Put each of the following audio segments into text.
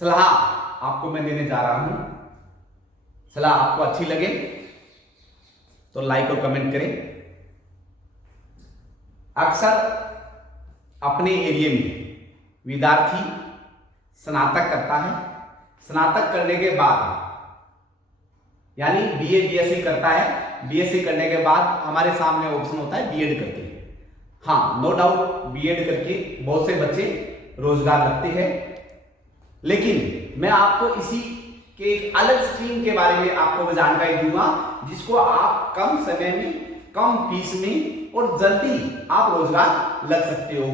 सलाह आपको मैं देने जा रहा हूं। सलाह आपको अच्छी लगे तो लाइक और कमेंट करें। अक्सर अपने एरिया में विद्यार्थी स्नातक करता है, स्नातक करने के बाद यानी बीए बीएससी करता है, बीएससी करने के बाद हमारे सामने ऑप्शन होता है बीएड करके। हाँ, नो डाउट बीएड करके बहुत से बच्चे रोजगार लगते हैं, लेकिन मैं आपको इसी के एक अलग स्ट्रीम के बारे में आपको जानकारी दूंगा जिसको आप कम समय में, कम फीस में और जल्दी आप रोजगार लग सकते हो।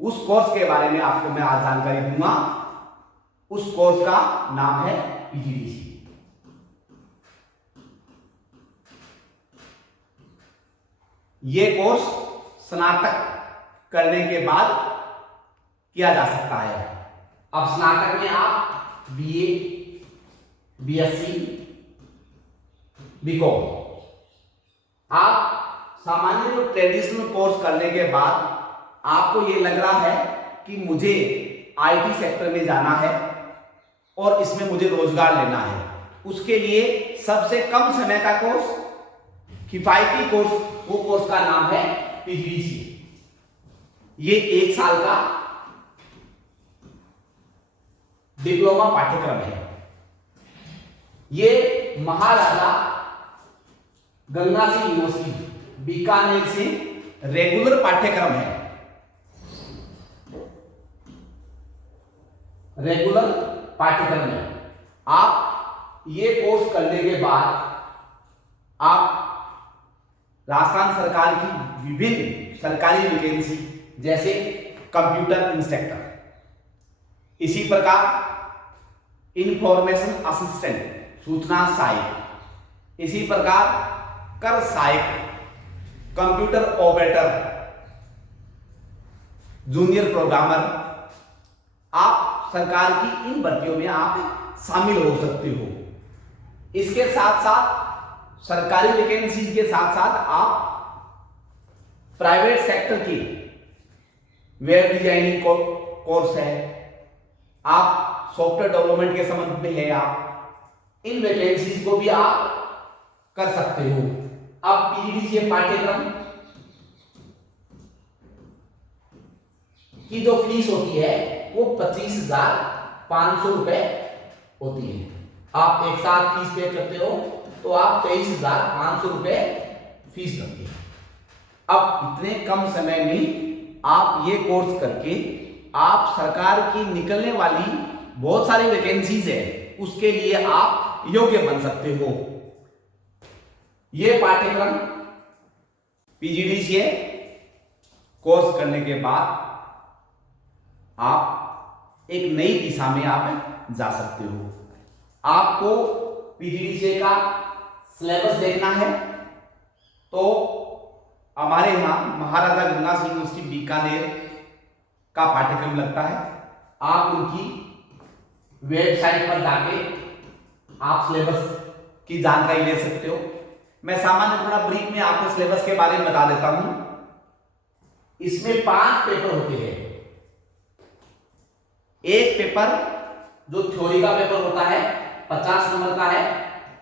उस कोर्स के बारे में आपको मैं आज जानकारी दूंगा। उस कोर्स का नाम है पीजीडीसी। ये कोर्स स्नातक करने के बाद किया जा सकता है। अब स्नातक में आप बीए, बीएससी, बीकॉम, आप सामान्य जो ट्रेडिशनल कोर्स करने के बाद आपको ये लग रहा है कि मुझे आईटी सेक्टर में जाना है और इसमें मुझे रोजगार लेना है, उसके लिए सबसे कम समय का कोर्स, किफायती कोर्स, वो कोर्स का नाम है पीजीडीसी। ये 1 साल का डिप्लोमा पाठ्यक्रम है। ये महाराजा गंगा सिंह यूनिवर्सिटी बीकानेर से रेगुलर पाठ्यक्रम है। रेगुलर पाठ्यक्रम है। आप ये कोर्स करने के बाद आप राजस्थान सरकार की विभिन्न सरकारी वैकेंसी जैसे कंप्यूटर इंस्ट्रक्टर, इसी प्रकार इंफॉर्मेशन असिस्टेंट, सूचना सहायक, इसी प्रकार कर सहायक, कंप्यूटर ऑपरेटर, जूनियर प्रोग्रामर, आप सरकार की इन भर्तियों में आप शामिल हो सकते हो। इसके साथ साथ सरकारी वैकेंसीज के साथ साथ आप प्राइवेट सेक्टर की वेब डिजाइनिंग कोर्स है, आप सॉफ्टवेयर डेवलपमेंट के संबंध में है, आप इन वैकेंसीज को भी आप कर सकते हो। अब पीजीडीसी पाठ्यक्रम की जो फीस होती है वो 25,500 रुपए होती है। आप एक साथ फीस पे करते हो तो आप 23,500 रुपए फीस लगती है। अब इतने कम समय में आप ये कोर्स करके आप सरकार की निकलने वाली बहुत सारी वैकेंसीज है, उसके लिए आप योग्य बन सकते हो। ये पाठ्यक्रम पीजीडीसी कोर्स करने के बाद आप एक नई दिशा में आप जा सकते हो। आपको पीजीडीसी का सिलेबस देखना है तो हमारे यहां महाराजा गंगा सिंह यूनिवर्सिटी बीकानेर का पाठ्यक्रम लगता है। आप उनकी वेबसाइट पर जाके आप सिलेबस की जानकारी ले सकते हो। मैं सामान्य थोड़ा ब्रीफ में आपको सिलेबस के बारे में बता देता हूं। इसमें 5 पेपर होते हैं। एक पेपर जो थ्योरी का पेपर होता है 50 नंबर का है।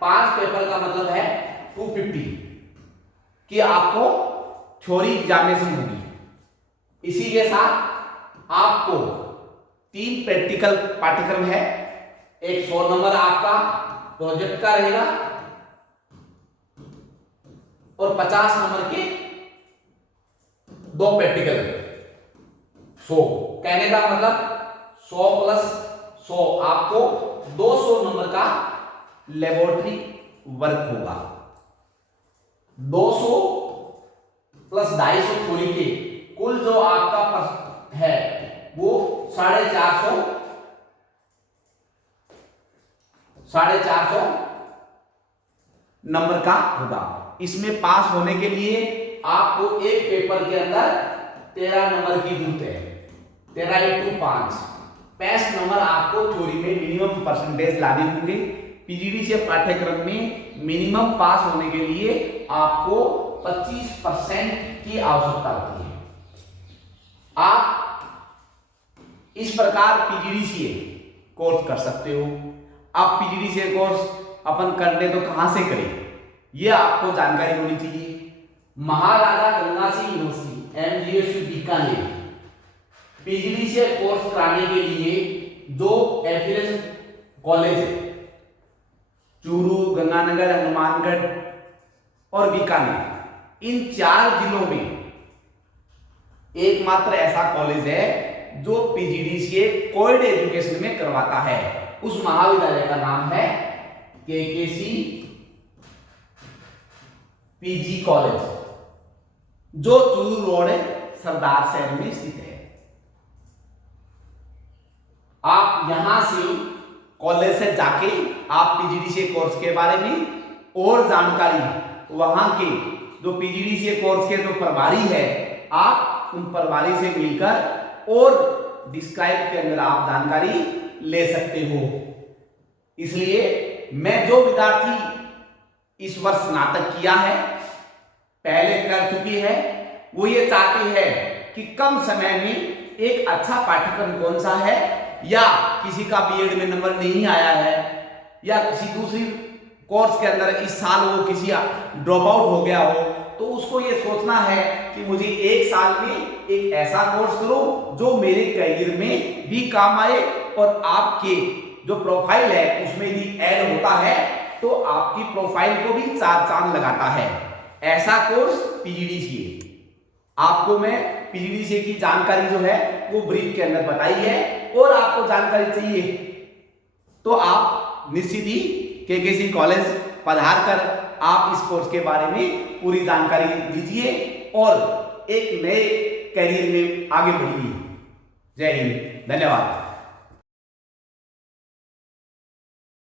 5 पेपर का मतलब है 250 कि आपको थ्योरी एग्जामिनेशन होगी। इसी के साथ आपको 3 प्रैक्टिकल पाठ्यक्रम है। एक 100 नंबर आपका प्रोजेक्ट का रहेगा और 50 नंबर के 2 प्रैक्टिकल। 100 कहने का मतलब 100 प्लस 100 आपको 200 नंबर का लेबोरेटरी वर्क होगा। 200 प्लस 250 थ्योरी के कुल जो आपका है वो 450 नंबर का होगा। इसमें पास होने के लिए आपको एक पेपर के अंदर 13 नंबर की जरूरत है। 13 × 5 65 नंबर आपको थ्योरी में मिनिमम परसेंटेज लाने होंगे। पीजीडीसी पाठ्यक्रम में मिनिमम पास होने के लिए आपको 25% की आवश्यकता होती है। आप इस प्रकार पीजीडीसी कोर्स कर सकते हो। आप पीजीडीसीए कोर्स अपन कर ले तो कहां से करें, ये आपको जानकारी होनी चाहिए। Maharaja Ganga Singh university MGSU Bikaner PGDCA course कराने के लिए जो एफिलिएशन कॉलेज है, चूरू, गंगानगर, हनुमानगढ़ और बीकानेर, इन 4 जिलों में एकमात्र ऐसा कॉलेज है जो पीजीडीसीए कोएड एजुकेशन में करवाता है। उस महाविद्यालय का नाम है KKC पीजी कॉलेज, जो चूरू रोड सरदार शहर में स्थित है। आप यहां से कॉलेज से जाके आप पीजीडीसीए कोर्स के बारे में और जानकारी वहां के जो पीजीडीसीए कोर्स के जो प्रभारी है, आप उन प्रभारी से मिलकर और डिस्क्राइब के अंदर आप जानकारी ले सकते हो। इसलिए मैं जो विद्यार्थी इस वर्ष स्नातक किया है, पहले कर चुकी है, वो ये चाहते हैं कि कम समय में एक अच्छा पाठ्यक्रम कौन सा है, या किसी का बीएड में नंबर नहीं आया है, या किसी दूसरी कोर्स के अंदर इस साल वो किसी ड्रॉप आउट हो गया हो, तो उसको ये सोचना है कि मुझे 1 साल में एक ऐसा कोर्स करो जो मेरे करियर में भी काम आए और आपके जो प्रोफाइल है उसमें भी ऐड होता है, तो आपकी प्रोफाइल को भी 4 चांद लगाता है। ऐसा कोर्स पीजीडीसीए। आपको मैं पीजीडीसीए की जानकारी जो है वो ब्रीफ के अंदर बताई है, और आपको जानकारी चाहिए तो आप निश्चित ही केकेसी कॉलेज पधार कर आप इस कोर्स के बारे में पूरी जानकारी लीजिए और एक नए करियर में आगे बढ़िए। जय हिंद, धन्यवाद।